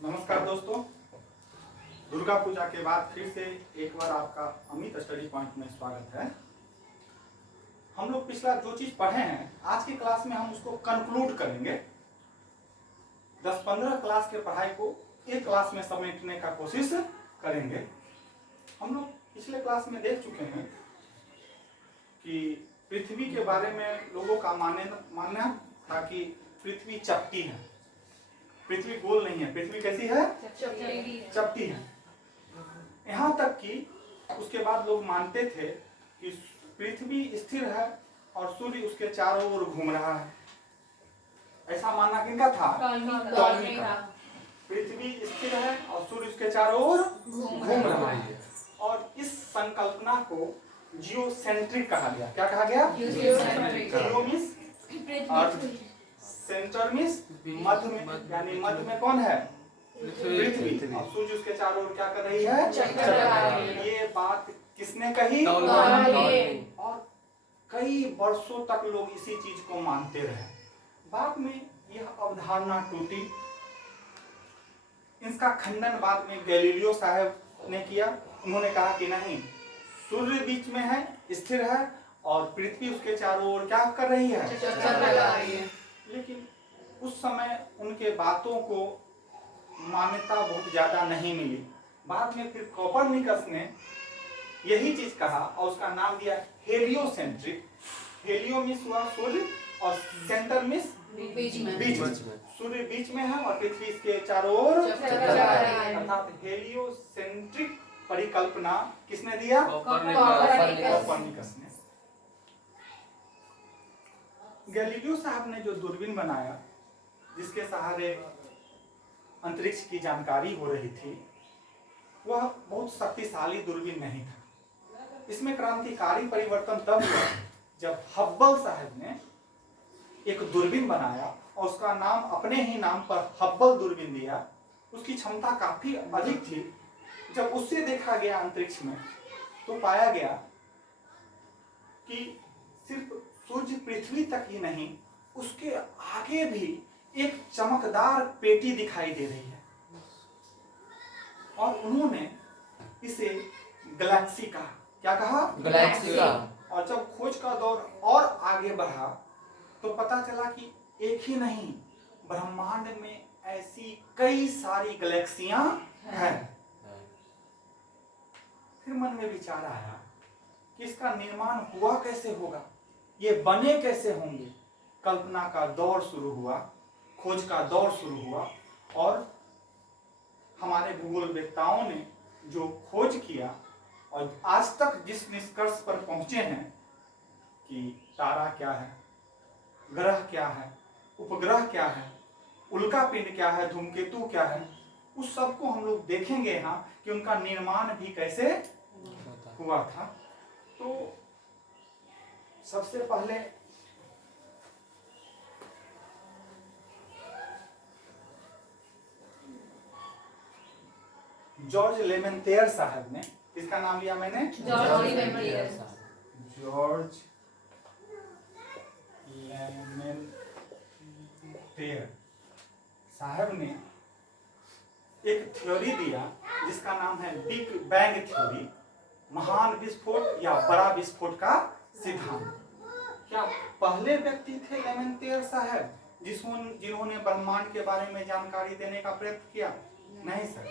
नमस्कार दोस्तों, दुर्गा पूजा के बाद फिर से एक बार आपका अमित स्टडी पॉइंट में स्वागत है। हम लोग पिछला जो चीज पढ़े हैं आज की क्लास में हम उसको कंक्लूड करेंगे। 10-15 क्लास के पढ़ाई को एक क्लास में समेटने का कोशिश करेंगे। हम लोग पिछले क्लास में देख चुके हैं कि पृथ्वी के बारे में लोगों का मानना था कि पृथ्वी चपटी है, पृथ्वी गोल नहीं है। पृथ्वी कैसी है? चपटी है। यहाँ तक कि उसके बाद लोग मानते थे कि पृथ्वी स्थिर है और सूर्य उसके चारों ओर घूम रहा है। ऐसा मानना किनका था? टॉमी का। पृथ्वी स्थिर है और सूर्य उसके चारों ओर घूम रहा है। और इस संकल्पना को जियोसेंट्रिक कहा गया। क्या कहा गया? जियो मींस अर्थ, सेंटर मींस मध्य में, यानी मध्य में कौन है? पृथ्वी। और सूर्य उसके चारों ओर क्या कर रही है? चल रही है। ये बात किसने कही? और कई वर्षों तक लोग इसी चीज को मानते रहे। बाद में यह अवधारणा टूटी। इसका खंडन बाद में गैलीलियो साहब ने किया। उन्होंने कहा कि नहीं, सूर्य बीच में है, स्थिर है और पृथ्वी उसके चारों ओर क्या कर रही है? चल रही है। लेकिन उस समय उनके बातों को मान्यता बहुत ज्यादा नहीं मिली। बाद में फिर कोपरनिकस ने यही चीज कहा और उसका नाम दिया हेलियोसेंट्रिक। हेलियो मींस हुआ सूर्य और सेंटर मींस बीच में। सूर्य बीच में है और पृथ्वी इसके चारों ओर चल रही है। अर्थात हेलियोसेंट्रिक परिकल्पना किसने दिया? कोपरनिकस ने। गैलीलियो साहब ने जो दूरबीन बनाया जिसके सहारे अंतरिक्ष की जानकारी हो रही थी, वह बहुत शक्तिशाली दूरबीन नहीं था। इसमें क्रांतिकारी परिवर्तन तब हुआ जब हब्बल साहब ने एक दूरबीन बनाया और उसका नाम अपने ही नाम पर हब्बल दूरबीन दिया। उसकी क्षमता काफी अधिक थी। जब उससे देखा गया अंतरिक्ष में तो पाया गया कि सिर्फ सूर्य पृथ्वी तक ही नहीं, उसके आगे भी एक चमकदार पेटी दिखाई दे रही है। और उन्होंने इसे गैलेक्सी कहा। क्या कहा? गैलेक्सी। और जब खोज का दौर और आगे बढ़ा तो पता चला कि एक ही नहीं, ब्रह्मांड में ऐसी कई सारी गैलेक्सियां हैं। फिर मन में विचार आया कि इसका निर्माण हुआ कैसे होगा, ये बने कैसे होंगे। कल्पना का दौर शुरू हुआ, खोज का दौर शुरू हुआ और हमारे भूगोलवेत्ताओं ने जो खोज किया और आज तक जिस निष्कर्ष पर पहुंचे हैं कि तारा क्या है, ग्रह क्या है, उपग्रह क्या है, उल्कापिंड क्या है, धूमकेतु क्या है, उस सब को हम लोग देखेंगे यहाँ कि उनका निर्माण भी कैसे हुआ था। तो सबसे पहले जॉर्ज लेमेंटेयर साहब ने, इसका नाम लिया मैंने, जॉर्ज लेमेंटेयर साहब ने एक थ्योरी दिया जिसका नाम है बिग बैंग थ्योरी, महान विस्फोट या बड़ा विस्फोट का सिद्धांत। क्या पहले व्यक्ति थे लेमेंटेयर साहब जिन्होंने ब्रह्मांड के बारे में जानकारी देने का प्रयत्न किया? नहीं सर,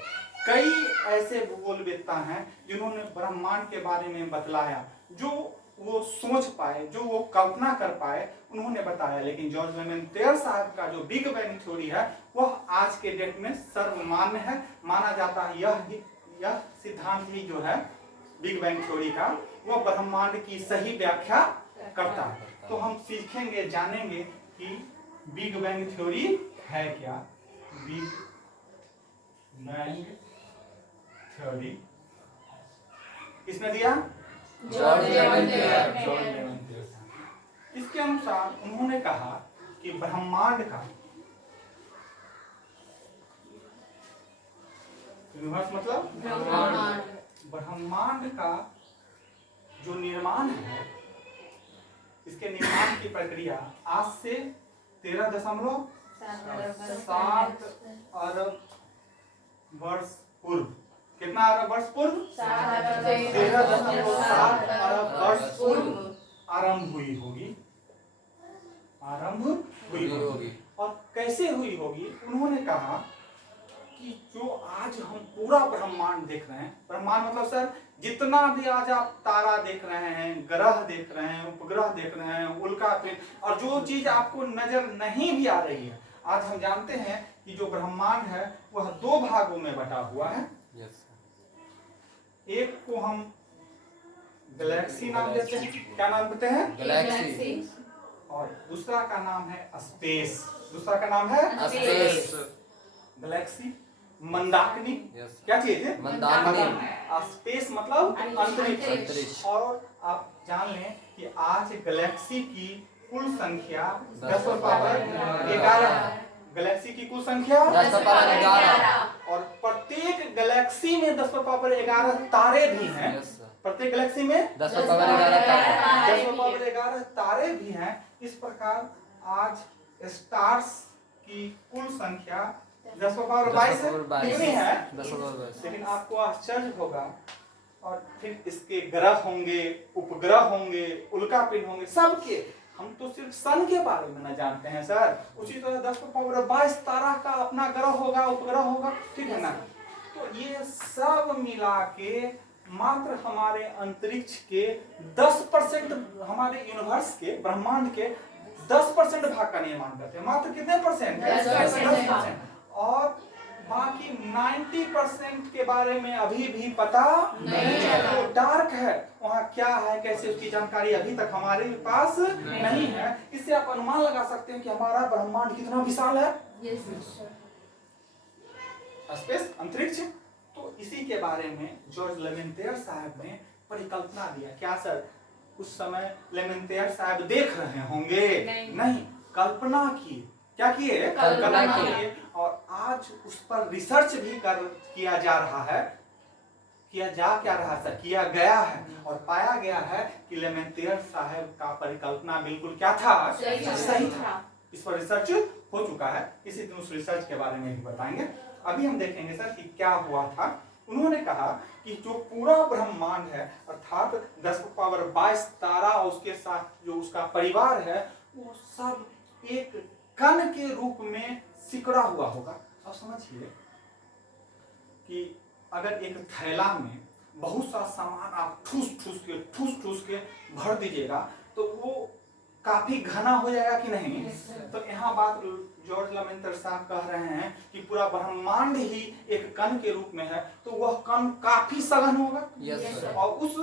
कई ऐसे भूगोलवेत्ता हैं जिन्होंने ब्रह्मांड के बारे में बतलाया, जो वो सोच पाए, जो वो कल्पना कर पाए, उन्होंने बताया। लेकिन जॉर्ज लेमेंटेयर साहब का जो बिग बैंग थ्योरी है वह आज के डेट में सर्वमान्य है। माना जाता है यह सिद्धांत ही जो है बिग बैंग थ्योरी का, वह ब्रह्मांड की सही व्याख्या करता है। तो हम सीखेंगे, जानेंगे कि बिग बैंग थ्योरी है क्या। बिग बैंग थ्योरी किसने दिया? जॉर्ज लेमेंटेयर। इसके अनुसार उन्होंने कहा कि ब्रह्मांड का यूनिवर्स मतलब ब्रह्मांड का जो निर्माण है, इसके निर्माण की प्रक्रिया आज से 13.7 अरब वर्ष पूर्व। कितना अरब वर्ष पूर्व? 13.7 अरब वर्ष पूर्व आरंभ हुई होगी। आरंभ हुई होगी। और कैसे हुई होगी? उन्होंने कहा कि जो आज हम पूरा ब्रह्मांड देख रहे हैं, ब्रह्मांड मतलब सर जितना भी आज आप तारा देख रहे हैं, ग्रह देख रहे हैं, उपग्रह देख रहे हैं, उल्का पिंड, और जो चीज आपको नजर नहीं भी आ रही है, आज हम जानते हैं कि जो ब्रह्मांड है वह 2 भागों में बटा हुआ है। एक को हम गैलेक्सी नाम देते हैं। क्या नाम देते हैं? गैलेक्सी। और दूसरा का नाम है स्पेस। दूसरा का नाम है स्पेस। गैलेक्सी, मंदाकिनी। क्या चीज है? मंदाकिनी। स्पेस मतलब अंतरिक्ष। अंतरिक्ष। और आप जान लें कि आज गैलेक्सी की कुल संख्या 10⁻11। गैलेक्सी की कुल संख्या 10⁻11। और प्रत्येक गैलेक्सी में 10⁻11 तारे भी हैं। प्रत्येक गैलेक्सी में 10⁻11 तारे भी हैं। इस प्रकार आज स्टार्स की कुल संख्या 10⁻22 कितनी है? 10⁻22। लेकिन आपको आश्चर्य होगा, और फिर इसके ग्रह होंगे, उपग्रह होंगे, उल्कापिंड होंगे, सबके हम तो सिर्फ सन के बारे में न जानते हैं सर। उसी तरह 10⁻22 तारा का अपना ग्रह होगा, उपग्रह होगा, ठीक है ना? तो ये सब मिला के मात्र हमारे अंतरिक्ष के 10%, हमारे यूनिवर्स के, ब्रह्मांड के 10% भाग का निर्माण करते हैं। मात्र कितने परसेंट? 10%। और बाकी 90% के बारे में अभी भी पता नहीं है। वो डार्क है, वहाँ क्या है, कैसे, उसकी जानकारी अभी तक हमारे पास नहीं है। इससे आप अनुमान लगा सकते हैं कि हमारा ब्रह्मांड कितना विशाल है। स्पेस, अंतरिक्ष। तो इसी के बारे में जॉर्ज लेमेंटेयर साहब ने परिकल्पना दिया। क्या सर उस समय लेमेंटेयर साहब देख रहे होंगे? नहीं, कल्पना की। क्या किए? कल्पना किए। और आज उस पर रिसर्च भी किया जा रहा है। किया गया है और पाया गया है कि लेमेंटेयर साहब का परिकल्पना बिल्कुल क्या था? सही था। इस पर रिसर्च हो चुका है। किसी दिन उस रिसर्च के बारे में भी बताएंगे। अभी हम देखेंगे सर कि क्या हुआ था। उन्होंने कहा कि जो पूरा ब्रह्मांड है, अर्थात 10⁻22 तारा और उसके साथ जो उसका परिवार है, वो सब एक कण के रूप में सिकुड़ा हुआ होगा। अब समझिए कि अगर एक थैला में बहुत सा सामान आप ठूस के भर दीजिएगा तो वो काफी घना हो जाएगा कि नहीं? तो यहाँ बात जॉर्ज लेमेंटेयर साहब कह रहे हैं कि पूरा ब्रह्मांड ही एक कण के रूप में है, तो वह कण काफी सघन होगा। और उस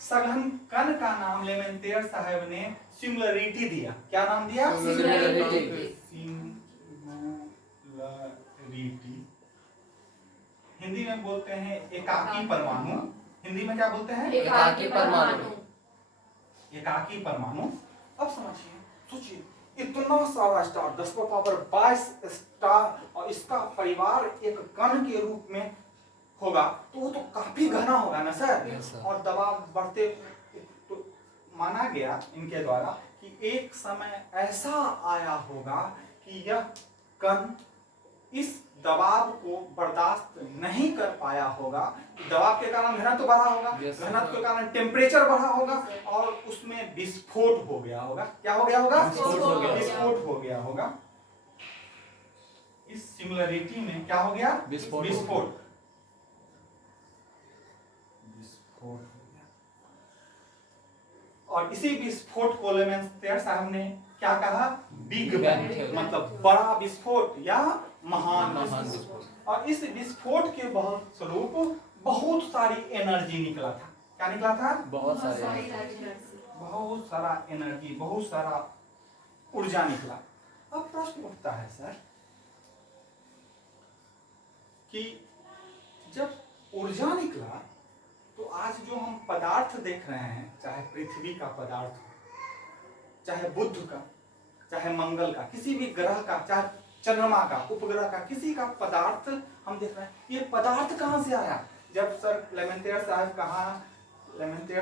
सघन कण का नाम लेमेंटेयर साहब ने सिंगुलरिटी दिया। क्या नाम दिया? सिंगुलरिटी। हिंदी में बोलते हैं एकाकी परमाणु। हिंदी में क्या बोलते हैं? एकाकी परमाणु। एकाकी परमाणु। अब समझिए, सोचिए इतना सारा स्टार, 10⁻22 स्टार, और इसका परिवार एक कण के रूप में होगा, तो वो तो काफी घना होगा ना सर। और दबाव बढ़ते, तो माना गया इनके द्वारा कि एक समय ऐसा आया होगा कि यह कण इस दबाव को बर्दाश्त नहीं कर पाया होगा। दबाव के कारण घनत्व बढ़ा होगा, घनत्व के कारण टेम्परेचर बढ़ा होगा और उसमें विस्फोट हो गया होगा। क्या हो गया होगा? विस्फोट हो गया होगा। इस सिंगुलरिटी में क्या हो गया? विस्फोट हो गया। और इसी विस्फोट को लेमेंटेयर साहब ने क्या कहा? बिग बैंग, मतलब बड़ा विस्फोट या महान विस्फोट। और इस विस्फोट के बहुत स्वरूप बहुत सारी एनर्जी निकला था। क्या निकला था? बहुत सारा एनर्जी, बहुत सारा ऊर्जा निकला। अब प्रश्न उठता है सर कि जब ऊर्जा निकला तो आज जो हम पदार्थ देख रहे हैं, चाहे पृथ्वी का पदार्थ हो, चाहे बुध का, चाहे मंगल का, किसी भी ग्रह का, चाहे चंद्रमा का, उपग्रह का, किसी का पदार्थ हम देख रहे हैं, ये पदार्थ कहां से आया? जब सर लेमेंटेयर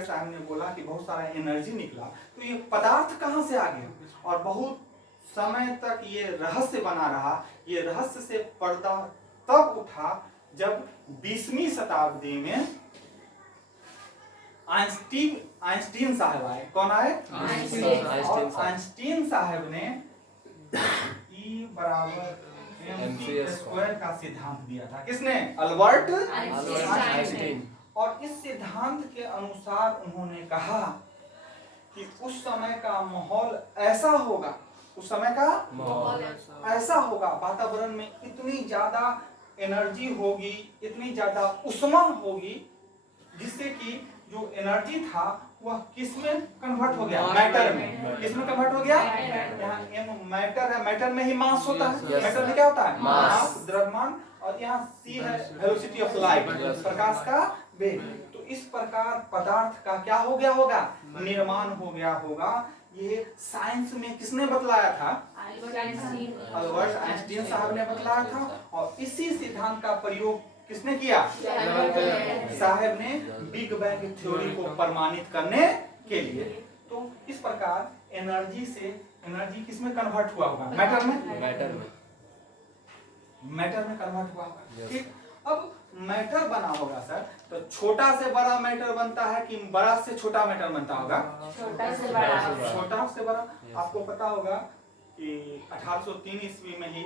साहब ने बोला कि बहुत सारा एनर्जी निकला, तो ये पदार्थ कहां से आ गया? और बहुत समय तक ये रहस्य बना रहा। ये रहस्य से पर्दा तब उठा जब 20वीं शताब्दी में आइंस्टीन साहब आए। कौन आए? और आइंस्टीन साहब ने E = mc² का सिद्धांत दिया था। किसने? Albert Einstein. और इस सिद्धांत के अनुसार उन्होंने कहा कि उस समय का माहौल ऐसा होगा, उस समय का माहौल ऐसा होगा, वातावरण में इतनी ज्यादा एनर्जी होगी, इतनी ज्यादा उष्मा होगी, जिससे कि जो एनर्जी था वह किस में कन्वर्ट हो गया? मैटर में। किस में कन्वर्ट हो गया? यहाँ एम मैटर है, मैटर में ही मास होता है। मैटर में क्या होता है? मास, द्रव्यमान। और यहाँ सी है वेलोसिटी ऑफ लाइट, प्रकाश का वेग। तो इस प्रकार पदार्थ का क्या हो गया होगा? निर्माण हो गया होगा। ये साइंस में किसने बतलाया था? अल्बर्ट आइंस्टीन साहब ने बतलाया था। और इसी सिद्धांत का प्रयोग किसने किया? साहब ने बिग बैंग थ्योरी को प्रमाणित करने के लिए। तो इस प्रकार एनर्जी से एनर्जी किसमें कन्वर्ट हुआ होगा? मैटर में। मैटर में कन्वर्ट हुआ होगा। ठीक। अब मैटर बना होगा सर, तो छोटा से बड़ा मैटर बनता है कि बड़ा से छोटा मैटर बनता होगा? छोटा से बड़ा। छोटा से बड़ा। आपको पता होगा कि 1803 ईस्वी में ही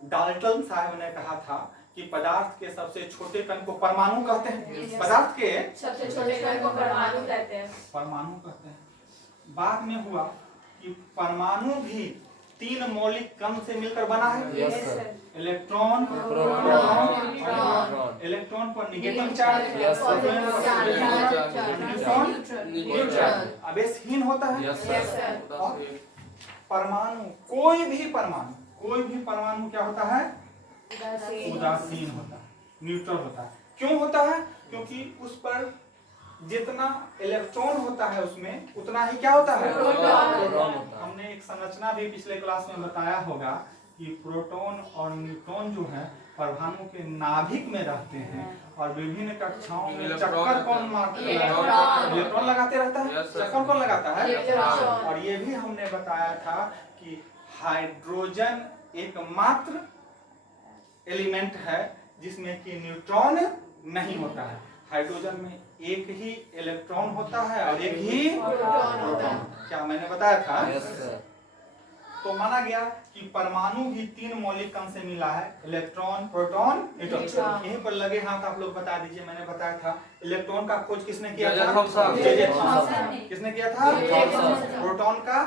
डाल्टन साहब ने कहा था कि पदार्थ के सबसे छोटे कण को परमाणु कहते हैं। पदार्थ के सबसे छोटे कण को परमाणु कहते हैं। परमाणु कहते हैं। बाद में हुआ कि परमाणु भी 3 मौलिक कण से मिलकर बना है। Electron, proton. इलेक्ट्रॉन पर नेगेटिव चार्ज, न्यूट्रॉन आवेशहीन होता है। और परमाणु, कोई भी परमाणु क्या होता है? उदासीन होता है, न्यूट्रल होता है। क्यों होता है? क्योंकि उस पर जितना इलेक्ट्रॉन होता है उसमें उतना ही क्या होता है? प्रोटॉन। हमने एक संरचना भी पिछले क्लास में बताया होगा कि प्रोटॉन और न्यूट्रॉन जो है परमाणु के नाभिक में रहते हैं और विभिन्न कक्षाओं में चक्कर कौन मारते हैं? इलेक्ट्रॉन लगाते रहता है। चक्कर कौन लगाता है? और ये भी हमने बताया था कि हाइड्रोजन एकमात्र एलिमेंट है जिसमें कि न्यूट्रॉन नहीं होता है। हाइड्रोजन में एक ही इलेक्ट्रॉन होता है और एक ही प्रोटॉन। क्या मैंने बताया था? तो माना गया कि परमाणु भी 3 मौलिक कण से मिला है, इलेक्ट्रॉन, प्रोटॉन, न्यूट्रॉन। यहीं पर लगे हाथ आप लोग बता दीजिए। मैंने बताया था इलेक्ट्रॉन का खोज किसने किया था? जे.जे. थॉमसन। किसने किया था? प्रोटॉन का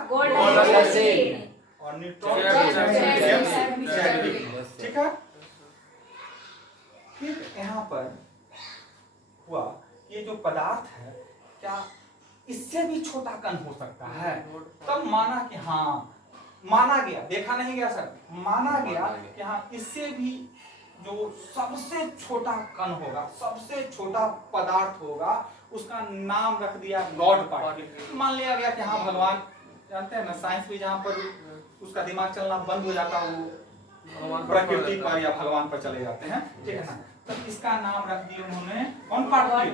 और न्यूट्रॉन का जेम्स चैडविक। ठीक है। फिर यहाँ पर हुआ ये जो पदार्थ है क्या इससे भी छोटा कण हो सकता है? तब माना कि हाँ, माना गया, देखा नहीं गया सर, माना गया कि हाँ इससे भी जो सबसे छोटा कण होगा, सबसे छोटा पदार्थ होगा, उसका नाम रख दिया गॉड पार्टिकल। मान लिया गया कि हाँ भगवान, जानते हैं ना साइंस में जहाँ पर उसका दिमाग चलना बंद हो जाता है वो प्रकृति पर या भगवान पर चले जाते हैं। ठीक है ना। तो इसका नाम रख दिया उन्होंने कौन पार्टिकल?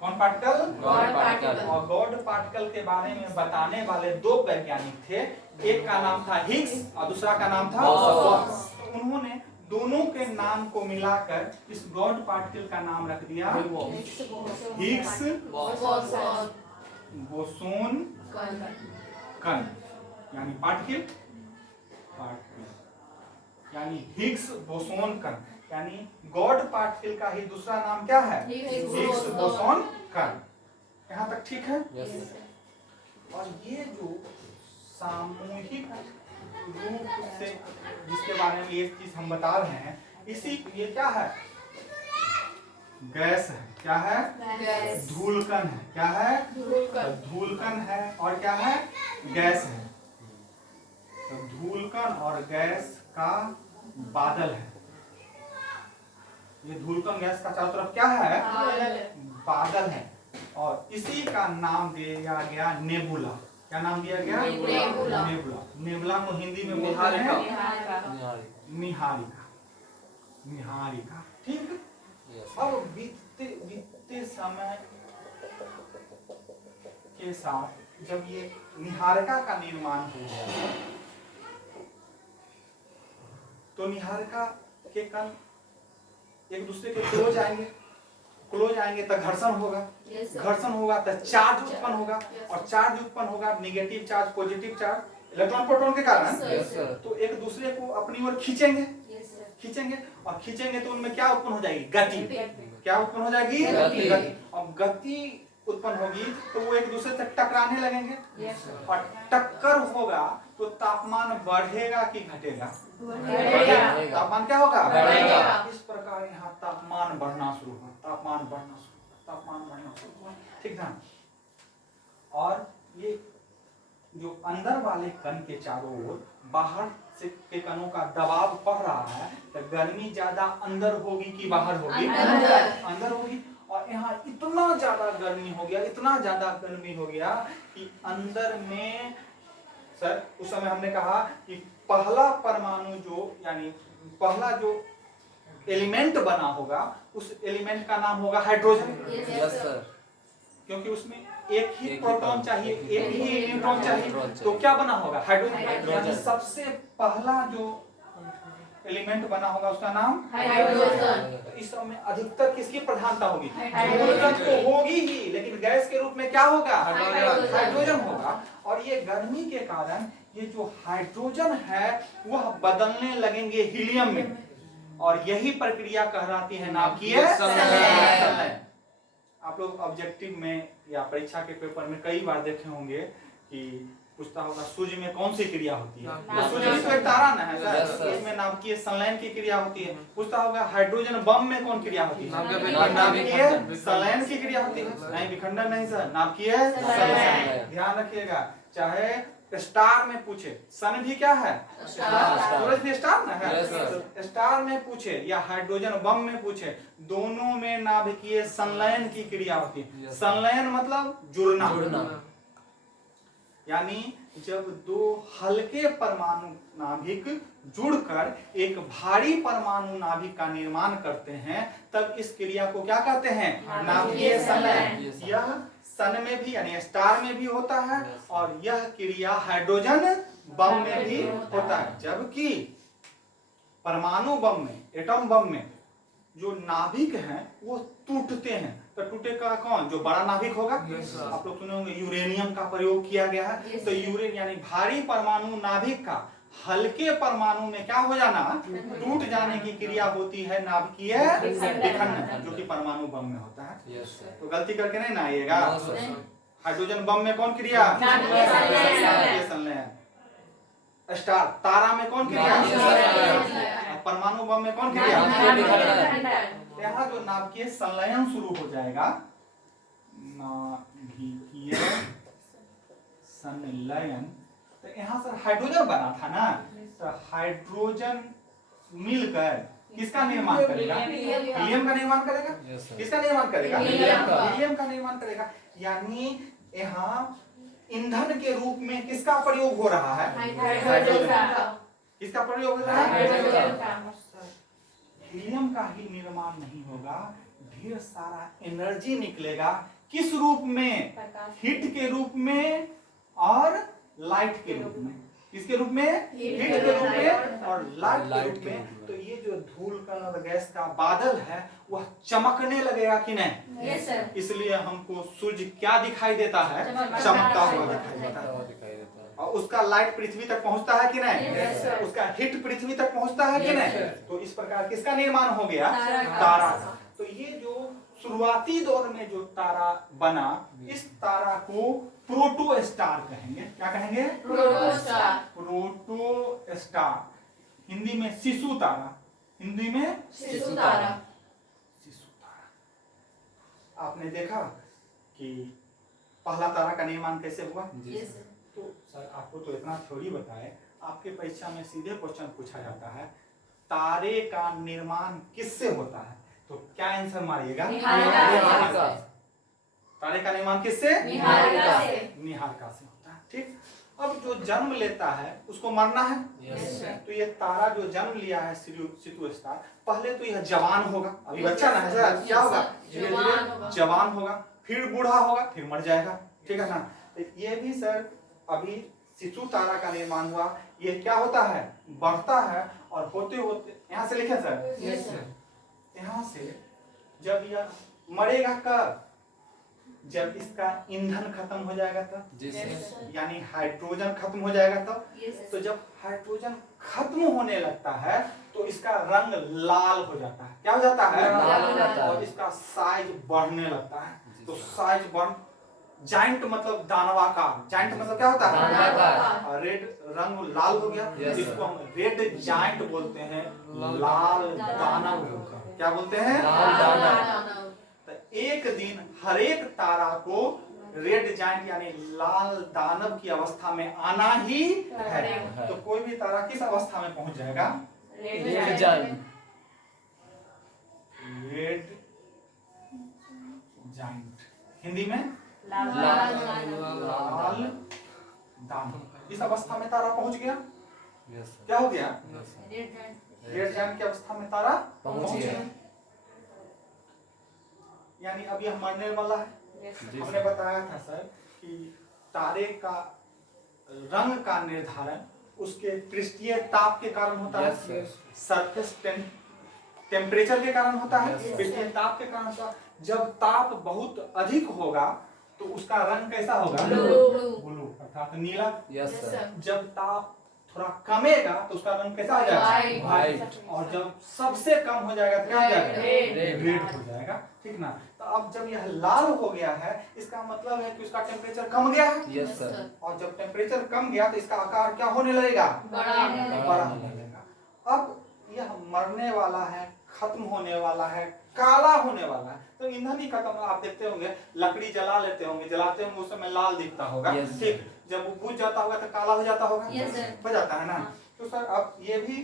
कौन पार्टिकल? God particle. और गॉड पार्टिकल के बारे में बताने वाले 2 वैज्ञानिक थे। एक का नाम था हिग्स और दूसरा का नाम था बोसॉन। उन्होंने दोनों के नाम को मिलाकर इस गॉड पार्टिकल का नाम रख दिया हिग्स बोसॉन कण, यानी पार्टिकल यानी हिग्स बोसॉन कण, यानी गॉड पार्टिकल का ही दूसरा नाम क्या है? हिग्स बोसॉन कण। यहाँ तक ठीक है? और ये जो सामूहिक रूप से जिसके बारे में ये चीज हम बता रहे हैं, इसी ये क्या है? गैस है। क्या है? गैस। धूलकण है। क्या है? धूलकण है। और क्या है? गैस है। तो धूलकण और गैस का बादल है। ये धूलकण गैस का चारों तरफ क्या है? बादल है। और इसी का नाम दिया गया नेबुला। क्या नाम दिया गया? नेबुला। नेबुला को हिंदी में बोलते हैं निहारिका। ठीक। अब बीतते समय के साथ जब ये निहारिका का निर्माण हो गया तो निहारिका के कण एक दूसरे के क्लोज आएंगे तो घर्षण होगा, घर्षण होगा तो चार्ज उत्पन्न होगा, और चार्ज उत्पन्न होगा negative charge positive charge electron proton के कारण, तो एक दूसरे को अपनी ओर खींचेंगे, और खींचेंगे तो उनमें क्या उत्पन्न हो जाएगी, गति। क्या उत्पन्न हो जाएगी, गति। और गति उत्पन्न होगी तो वो एक दूसरे से टकराने लगेंगे, और टक्कर होगा तो तापमान बढ़ेगा कि घटेगा, तापमान क्या होगा, बढ़ेगा। इस प्रकार यहाँ तापमान बढ़ना शुरू हुआ, तापमान बढ़ना शुरू हुआ, ठीक है। और ये जो अंदर वाले कण के चारों ओर बाहर से के कणों का दबाव पड़ रहा है, तो गर्मी ज्यादा अंदर होगी कि बाहर होगी, अंदर होगी। और यहाँ इतना ज्यादा गर्मी हो गया, इतना ज्यादा गर्मी हो गया कि अंदर में सर उस समय हमने कहा कि पहला परमाणु जो यानी पहला जो एलिमेंट बना होगा उस एलिमेंट का नाम होगा हाइड्रोजन। Yes sir. क्योंकि उसमें एक ही प्रोटॉन चाहिए, एक ही न्यूट्रॉन चाहिए, तो क्या बना होगा, हाइड्रोजन। यानी सबसे पहला जो एलिमेंट बना होगा उसका नाम हाइड्रोजन। तो इस समय अधिकतर किसकी प्रधानता होगी, हाइड्रोजन तो होगी ही, लेकिन गैस के रूप में क्या होगा, हाइड्रोजन होगा। और ये गर्मी के कारण ये जो हाइड्रोजन है वह बदलने लगेंगे हीलियम में, और यही प्रक्रिया कहलाती है नाभिकीय संलयन। आप लोग ऑब्जेक्टिव में या परीक्षा के पेपर में कई बार देखे होंगे कि पूछता होगा सूर्य में कौन सी क्रिया होती है, तो सूर्य में तो एक तारा ना है सर, इसमें नाभिकीय संलयन की क्रिया होती है। पूछता होगा हाइड्रोजन बम में कौन क्रिया होती है, नाभिकीय संलयन की क्रिया होती है। नहीं विखंडन नहीं सर, नाभिकीय संलयन। ध्यान रखिएगा, चाहे स्टार में पूछे, सन भी क्या है, सूरज भी स्टार ना है, स्टार में पूछे या हाइड्रोजन बम में पूछे, दोनों में नाभिकीय संलयन की क्रिया होती है। संलयन मतलब जुड़ना, यानी जब दो हल्के परमाणु नाभिक जुड़कर एक भारी परमाणु नाभिक का निर्माण करते हैं, तब इस क्रिया को क्या कहते हैं, नाभिकीय संलयन। यह सन में भी यानी स्टार में भी होता है, और यह क्रिया हाइड्रोजन बम में भी होता है। जबकि परमाणु बम में, एटम बम में जो नाभिक हैं वो टूटते हैं, तो टूटेगा कौन, जो बड़ा नाभिक होगा। आप लोग सुने होंगे यूरेनियम का प्रयोग किया गया है, तो यूरेनियम यानी भारी परमाणु नाभिक का हल्के परमाणु में क्या हो जाना, टूट जाने की क्रिया होती है नाभिकीय विखंडन, जो कि परमाणु बम में होता है। तो गलती करके नहीं ना आइएगा। हाइड्रोजन बम में कौन क्रिया, नाभिकीय संलयन। स्टार तारा में कौन क्रिया, परमाणु बम में कौन क्रिया, यहाँ जो नाभिकीय संलयन शुरू हो जाएगा, नाभिकीय संलयन, तो यहाँ सर हाइड्रोजन बना था ना, तो हाइड्रोजन मिलकर किसका निर्माण करेगा, हीलियम का निर्माण करेगा। किसका निर्माण करेगा, हीलियम का निर्माण करेगा। यानी यहाँ ईंधन के रूप में किसका प्रयोग हो रहा है, हाइड्रोजन का। किसका प्रयोग हो रहा है, हीलियम का ही निर्माण नहीं होगा, ढेर सारा एनर्जी निकलेगा। किस रूप में, हीट के रूप में और लाइट के रूप में। किसके रूप में, हीट के रूप में और लाइट के रूप में। तो ये जो धूल कण और गैस का बादल है वह चमकने लगेगा कि नहीं, yes, इसलिए हमको सूर्य क्या दिखाई देता है, चमकता हुआ दिखाई देता है। और उसका लाइट पृथ्वी तक पहुंचता है कि नहीं, yes, उसका हीट पृथ्वी तक पहुंचता है कि नहीं। तो इस प्रकार किसका निर्माण हो गया, तारा का। तो ये जो शुरुआती दौर में जो तारा बना, इस तारा को प्रोटो स्टार कहेंगे। क्या कहेंगे, प्रोटो स्टार। हिंदी में शिशु तारा, हिंदी में शिशु तारा। आपने देखा कि पहला तारा का निर्माण कैसे हुआ। तो सर आपको तो इतना थ्योरी बताए, आपके परीक्षा में सीधे क्वेश्चन पूछा जाता है तारे का निर्माण किससे होता है, तो क्या आंसर मारिएगा, तारे का निर्माण किससे, निहारिका से होता है। ठीक, अब जो जन्म लेता है उसको मरना है, तो ये तारा जो जन्म लिया है शिशु स्टार, पहले तो यह जवान होगा, अभी बच्चा ना है, क्या होगा, धीरे धीरे जवान होगा, फिर बूढ़ा होगा, फिर मर जाएगा। ठीक है ना। ये भी सर अभी शिशु तारा का निर्माण हुआ, ये क्या होता है, बढ़ता है और होते होते यहाँ से लिखे सर, यस सर। यहाँ से जब यह मरेगा कब? जब इसका ईंधन खत्म हो जाएगा तब, जी सर। यानी हाइड्रोजन खत्म हो जाएगा तब। तो जब हाइड्रोजन खत्म होने लगता है तो इसका रंग लाल हो जाता है। क्या हो जाता है? लाल हो जाता है। और इसका साइज बढ़ने लगता है। तो साइज बढ़, जाइंट मतलब दानवाकार, जाइंट मतलब क्या होता है? दानवाकार। रेड रंग लाल हो गया, Yes, इसको हम रेड जाइंट बोलते हैं, लाल दानव। क्या बोलते हैं? लाल दानव। तो एक दिन हर एक तारा को रेड जाइंट यानी लाल दानव की अवस्था में आना ही है। तो कोई भी तारा किस अवस्था में पहुंच जाएगा? Red giant. Red giant, Hindi में लाल दानव। इस अवस्था में तारा पहुंच गया। Yes sir. क्या हो गया? Yes sir. रेड जाइंट की अवस्था में तारा पहुंच पहुंच गया। गया। यानी अब यह मरने वाला है। जी हमने सर। बताया था सर कि तारे का रंग का निर्धारण उसके पृष्ठीय ताप के कारण होता है, Yes, sir. सरफेस टेम्परेचर के कारण होता है, Yes, sir. पृष्ठीय ताप के कारण होता है। जब ताप बहुत अधिक होगा तो उसका रंग कैसा होगा? ब्लू अर्थात नीला। Yes sir. जब ताप थोड़ा कमेगा तो उसका रंग कैसा हो जाएगा? White. और जब सबसे कम हो जाएगा तो क्या हो जाएगा? Red. रेड हो जाएगा। ठीक ना? तो अब जब यह लाल हो गया है इसका मतलब है कि उसका टेम्परेचर कम गया है। Yes sir. और जब टेम्परेचर कम गया तो इसका आकार क्या होने लगेगा? बड़ा होने लगेगा। अब यह मरने वाला है, खत्म होने वाला है, काला होने वाला है। तो ईंधन ही खत्म। आप देखते होंगे लकड़ी जला लेते होंगे, जलाते होंगे उस समय लाल दिखता होगा। Yes, ठीक, जब वो बुझ जाता होगा तो काला हो जाता होगा। Yes, sir. हो जाता है ना। तो सर अब ये भी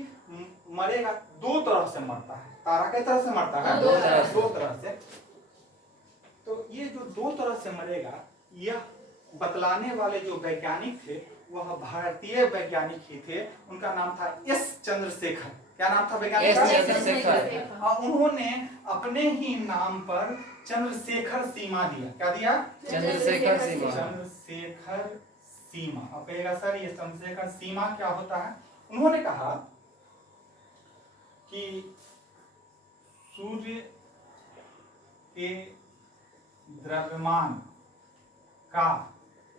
मरेगा, दो तरह से मरता है। तारा किस तरह से मरता है? दो तरह से। दो तरह से। तो ये जो दो तरह से मरेगा यह बतलाने वाले जो वैज्ञानिक थे वह भारतीय वैज्ञानिक ही थे। उनका नाम था एस चंद्रशेखर। क्या नाम था वैज्ञानिक का? एस चंद्रशेखर। और उन्होंने अपने ही नाम पर चंद्रशेखर सीमा दिया। क्या दिया? चंद्रशेखर सीमा। चंद्रशेखर सीमा। अब कहेगा सर ये चंद्रशेखर सीमा क्या होता है? उन्होंने कहा कि सूर्य के द्रव्यमान का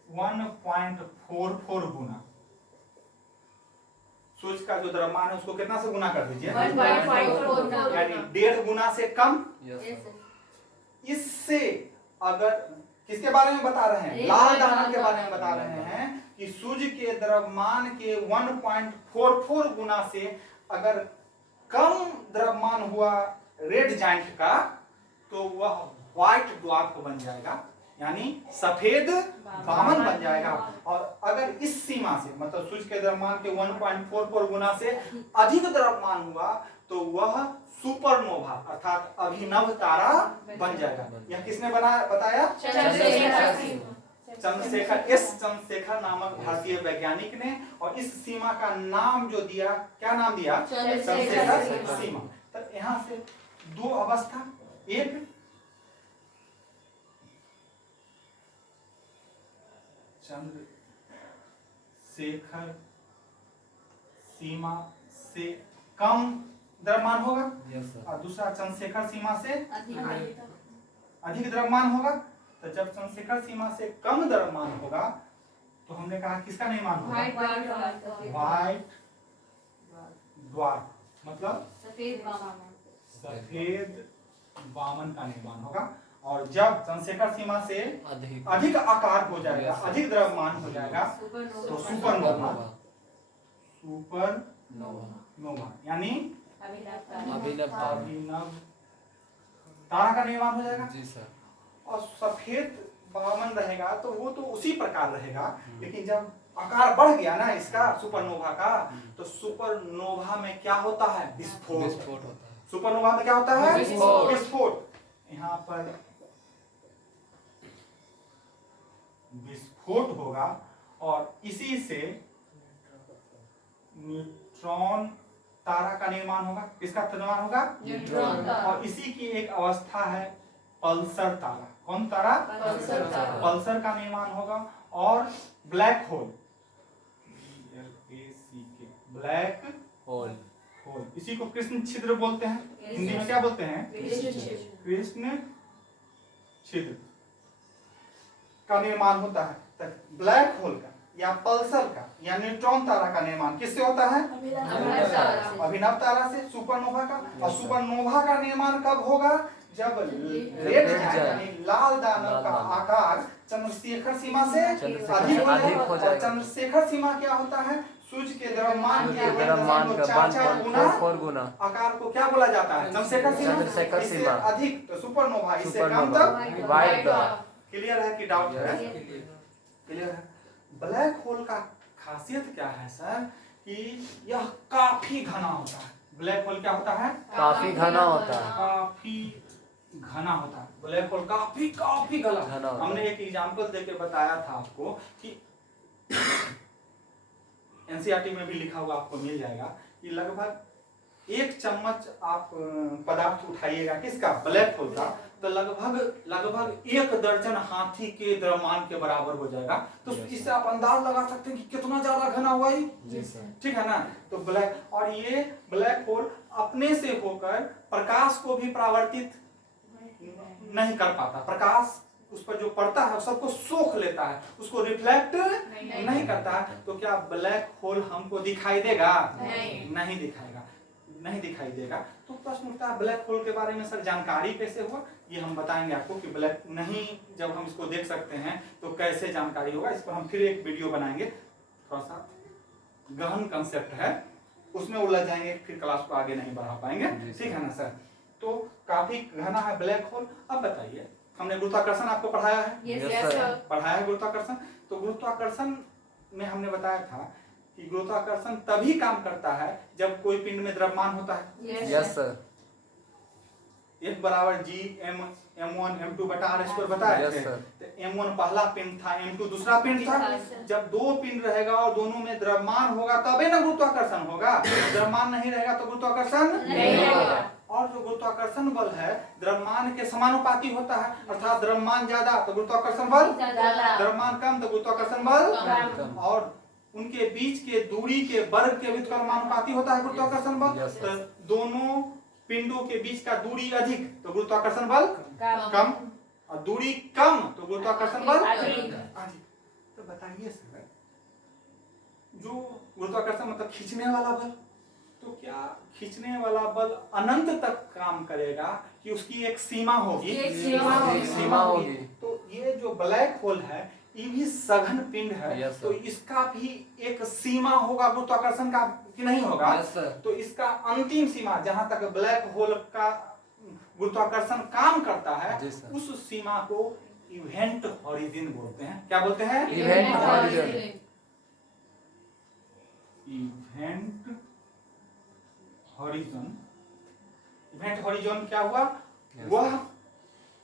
1.44 गुना, सूर्य का जो द्रव्यमान है उसको कितना से गुना कर दीजिए? 1.54 यानी 1.5 गुना से कम। Yes sir. इससे अगर किसके बारे में बता रहे हैं? लाल दानव के बारे में बता रहे हैं कि सूर्य के द्रव्यमान के 1.44 गुना से अगर कम द्रव्यमान हुआ रेड जाइंट का तो वह व्हाइट ड्वार्फ बन जाएगा, यानी सफेद वामन बन जाएगा। और अगर इस सीमा से मतलब सूर्य के द्रव्यमान के 1.44 गुना से अधिक द्रव्यमान हुआ तो वह सुपरनोवा अर्थात अभिनव तारा बन जाएगा। यह किसने बताया? चंद्रशेखर, एस चंद्रशेखर नामक भारतीय वैज्ञानिक ने। और इस सीमा का नाम जो दिया, क्या नाम दिया? चंद्रशेखर सीमा। तो यहाँ से दो अवस्था, एक चंद्रशेखर सीमा से कम द्रव्यमान होगा यस सर। और दूसरा चंद्रशेखर सीमा से अधिक द्रव्यमान होगा। तो जब चंद्रशेखर सीमा से कम द्रव्यमान होगा तो हमने कहा किसका निर्माण होगा? व्हाइट ड्वार्फ मतलब सफेद वामन का निर्माण होगा। और जब चंद्रशेखर सीमा से अधिक आकार हो जाएगा, अधिक द्रव्यमान हो जाएगा तो सुपरनोवा यानी अभिनव तारा का निर्माण हो जाएगा। जी सर। और सफेद वामन रहेगा तो वो तो उसी प्रकार रहेगा, लेकिन जब आकार बढ़ गया ना इसका सुपरनोवा का तो सुपरनोवा में क्या होता है? विस्फोट। विस्फोट होता है। सुपरनोवा में क्या होता है? विस्फोट। विस्फोट। यहाँ पर विस्फोट होगा और इसी से न्यूट्रॉन तारा का निर्माण होगा। किसका निर्माण होगा? न्यूट्रॉन का। और इसी की एक अवस्था है पल्सर तारा। कौन तारा? पल्सर तारा। पल्सर का निर्माण होगा। और black hole, black hole. Hole. इसी को कृष्ण छिद्र बोलते हैं। हिंदी में क्या बोलते हैं? कृष्ण छिद्र का निर्माण होता है। तो ब्लैक होल का या पल्सर का या न्यूट्रॉन तारा का निर्माण किससे होता है? अभिनव तारा से, सुपरनोवा का। और सुपरनोवा का निर्माण कब होगा? जब रेड यानी लाल दानव का आकार चंद्रशेखर सीमा से अधिक हो जाए। और चंद्रशेखर सीमा क्या होता है? सूर्य के द्रव्यमान के 4 गुना आकार को क्या बोला जाता है? चंद्रशेखर सीमा। अधिक तो सुपरनोवा, इससे कम तक व्हाइट डॉट। क्लियर है कि डाउट है? क्लियर है। ब्लैक होल का खासियत क्या है सर? कि यह काफी घना होता है। ब्लैक होल क्या होता है? काफी घना होता है। काफी घना होता है। ब्लैक होल काफी घना होता है। हमने एक एग्जांपल देके बताया था आपको कि एनसीईआरटी में भी लिखा हुआ आपको मिल जाएगा कि लगभग 1 चम्मच आप पदार्थ उठाइएगा किसका? ब्लैक होल का, तो लगभग 1 दर्जन हाथी के द्रव्यमान के बराबर हो जाएगा। तो इससे आप अंदाज लगा सकते हैं कि कितना ज्यादा घना हुआ है। ठीक है ना? तो ब्लैक, और ये ब्लैक होल अपने से होकर प्रकाश को भी परावर्तित नहीं कर पाता। प्रकाश उस पर जो पड़ता है सबको सोख लेता है, उसको रिफ्लेक्ट नहीं करता है। तो क्या ब्लैक होल हमको दिखाई देगा? नहीं दिखाएगा, नहीं दिखाई देगा। तो प्रश्न उठता है ब्लैक होल के बारे में सर जानकारी कैसे हुआ? ये हम बताएंगे आपको कि ब्लैक नहीं, जब हम इसको देख सकते हैं तो कैसे जानकारी होगा। इस पर हम फिर एक वीडियो बनाएंगे। थोड़ा सा गहन कंसेप्ट है, उसमें उलझ जाएंगे, फिर क्लास को आगे नहीं बढ़ा पाएंगे। ठीक है ना सर? तो काफी घना है ब्लैक होल। अब बताइए, हमने गुरुत्वाकर्षण आपको पढ़ाया है? पढ़ाया है गुरुत्वाकर्षण। तो गुरुत्वाकर्षण में हमने बताया था कि गुरुत्वाकर्षण तभी काम करता है जब कोई पिंड में द्रव्यमान होता है। Yes sir. F बराबर G M1 M2 बटा R स्क्वायर बताया थे। तो M1 पहला पिंड था, M2 दूसरा पिंड था। जब 2 पिंड रहेगा और दोनों में द्रव्यमान होगा तबे ना गुरुत्वाकर्षण होगा। द्रव्यमान नहीं रहेगा तो गुरुत्वाकर्षण नहीं होगा। और जो गुरुत्वाकर्षण बल है द्रव्यमान के समानुपाती होता है, अर्थात द्रव्यमान ज्यादा तो गुरुत्वाकर्षण बल, द्रव्यमान कम तो गुरुत्वाकर्षण बल। और उनके बीच के दूरी के वर्ग के व्युत्क्रमानुपाती होता है गुरुत्वाकर्षण बल। तो दोनों पिंडों के बीच का दूरी अधिक तो गुरुत्वाकर्षण बल कम, और दूरी कम तो गुरुत्वाकर्षण बल अधिक। तो बताइए सर, जो गुरुत्वाकर्षण मतलब खींचने वाला बल, तो क्या खींचने वाला बल अनंत तक काम करेगा कि उसकी एक सीमा होगी? सीमा होगी। तो ये जो ब्लैक होल है ये भी सघन पिंड है। तो इसका भी एक सीमा होगा गुरुत्वाकर्षण का कि नहीं होगा? तो इसका अंतिम सीमा जहां तक ब्लैक होल का गुरुत्वाकर्षण काम करता है उस सीमा को इवेंट हॉरिजन बोलते हैं। क्या बोलते हैं? Event horizon. Event horizon. Event horizon क्या हुआ? वह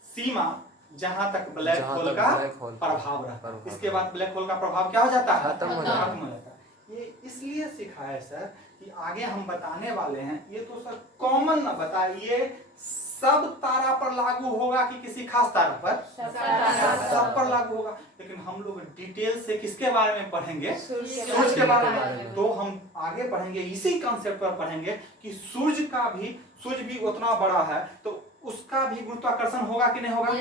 सीमा जहां तक ब्लैक होल का प्रभाव रहता है। इसके बाद ब्लैक होल का प्रभाव क्या हो जाता है? खत्म हो जाता है। ये इसलिए सिखाया सर कि आगे हम बताने वाले हैं। ये तो सर कॉमन ना बताइए, सब तारा पर लागू होगा कि किसी खास तारा पर? सब पर लागू होगा। लेकिन हम लोग डिटेल से किसके बारे में पढ़ेंगे? सूर्य के बारे में। तो हम आगे पढ़ेंगे, इसी कंसेप्ट पर पढ़ेंगे कि सूर्य भी उतना बड़ा है तो उसका भी गुरुत्वाकर्षण होगा कि नहीं होगा?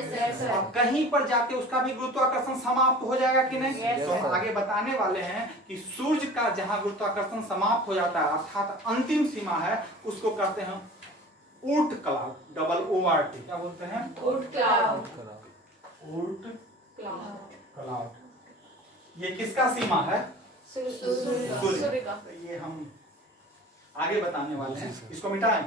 और कहीं पर जाके उसका भी गुरुत्वाकर्षण समाप्त हो जाएगा कि नहीं? तो हम आगे बताने वाले हैं कि सूर्य का जहां गुरुत्वाकर्षण समाप्त हो जाता है अर्थात अंतिम सीमा है, उसको कहते हैं ऊर्ट क्लाउड, डबल ORT। क्या बोलते हैं? Oort cloud. Oort cloud. ये किसका सीमा है? सूर्य का। तो ये हम आगे बताने वाले हैं। इसको मिटाएं।